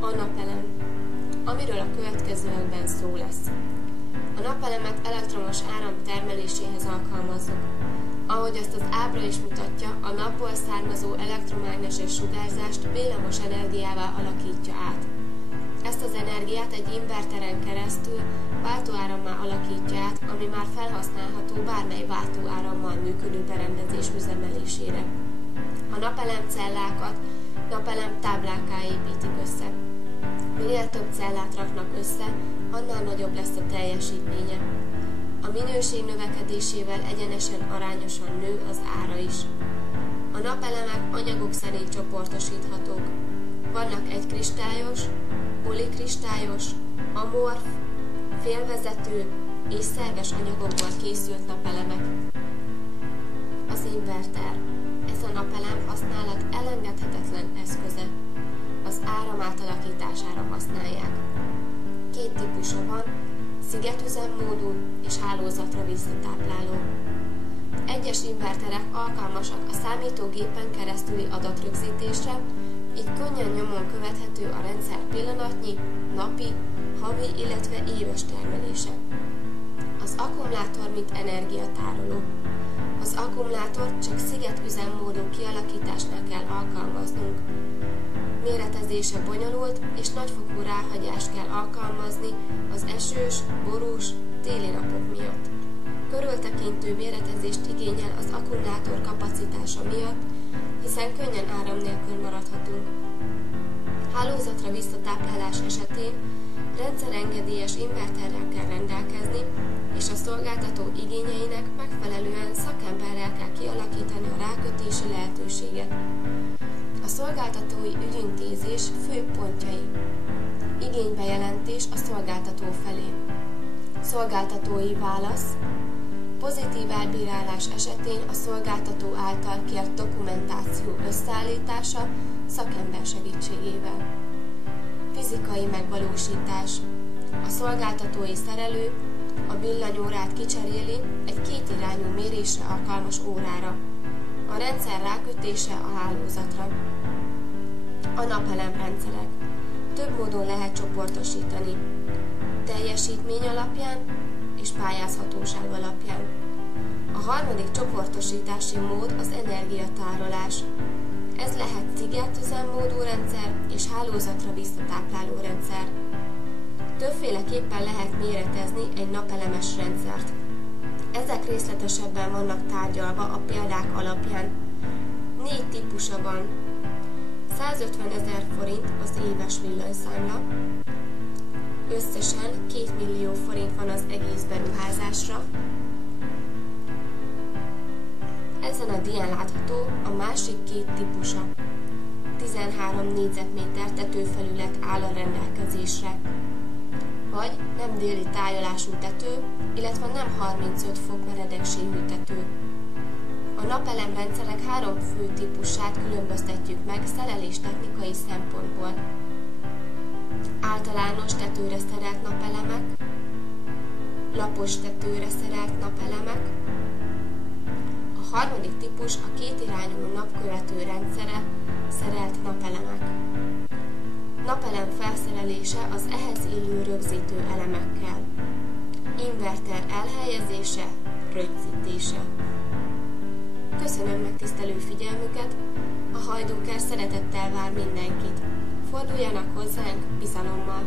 A napelem, amiről a következőekben szó lesz. A napelemet elektromos áram termeléséhez alkalmazzuk. Ahogy azt az ábra is mutatja, a napból származó elektromágneses sugárzást villamos energiává alakítja át. Ezt az energiát egy inverteren keresztül váltóárammá alakítja át, ami már felhasználható bármely váltóárammal működő berendezés üzemelésére. A napelem cellákat napelem táblákká építik össze. Minél több cellát raknak össze, annál nagyobb lesz a teljesítménye. A minőség növekedésével egyenesen arányosan nő az ára is. A napelemek anyagok szerint csoportosíthatók. Vannak egykristályos, polikristályos, amorf, félvezető és szerves anyagokból készült napelemek. Az inverter. Ez a napelem használat elengedhetetlen eszköze. Az áram átalakítására használják. Két típusa van, szigetüzemmódú és hálózatra visszatápláló. Egyes inverterek alkalmasak a számítógépen keresztüli adatrögzítésre, így könnyen nyomon követhető a rendszer pillanatnyi, napi, havi, illetve éves termelése. Az akkumulátor mint energiatároló. Az akkumulátort csak szigetüzemmódú kialakításnál kell alkalmaznunk. Méretezése bonyolult és nagyfokú ráhagyást kell alkalmazni az esős, borús, téli napok miatt. Körültekintő méretezést igényel az akkumulátor kapacitása miatt, hiszen könnyen áram nélkül maradhatunk. Hálózatra visszatáplálás esetén rendszerengedélyes inverterrel kell rendelkezni, és a szolgáltató igényeinek megfelelően szakemberrel kell kialakítani a rákötési lehetőséget. A szolgáltatói ügyintézés fő pontjai. Igénybejelentés a szolgáltató felé. Szolgáltatói válasz. Pozitív elbírálás esetén a szolgáltató által kért dokumentáció összeállítása szakember segítségével. Fizikai megvalósítás. A szolgáltatói szerelő a villanyórát kicseréli egy kétirányú mérésre alkalmas órára. A rendszer rákötése a hálózatra. A napelemrendszerek. Több módon lehet csoportosítani. Teljesítmény alapján és pályázhatóság alapján. A harmadik csoportosítási mód az energiatárolás. Ez lehet szigetüzemmódú rendszer és hálózatra visszatápláló rendszer. Többféleképpen lehet méretezni egy napelemes rendszert. Ezek részletesebben vannak tárgyalva a példák alapján. 4 típusa van. 150 000 forint az éves villanyszámla. Összesen 2 millió forint van az egész beruházásra. Ezen a dián látható a másik 2 típusa. 13 négyzetméter tetőfelület áll a rendelkezésre. Vagy nem déli tájolású tető, illetve nem 35 fok meredekségű tető. A napelemrendszerek 3 fő típusát különböztetjük meg szerelés-technikai szempontból. Általános tetőre szerelt napelemek, lapos tetőre szerelt napelemek. A harmadik típus a kétirányú napkövető rendszere szerelt napelemek. Napelem felszerelése az ehhez illő rögzítő elemekkel. Inverter elhelyezése, rögzítése. Köszönöm megtisztelő figyelmüket, a Hajdúker szeretettel vár mindenkit. Forduljanak hozzánk bizalommal!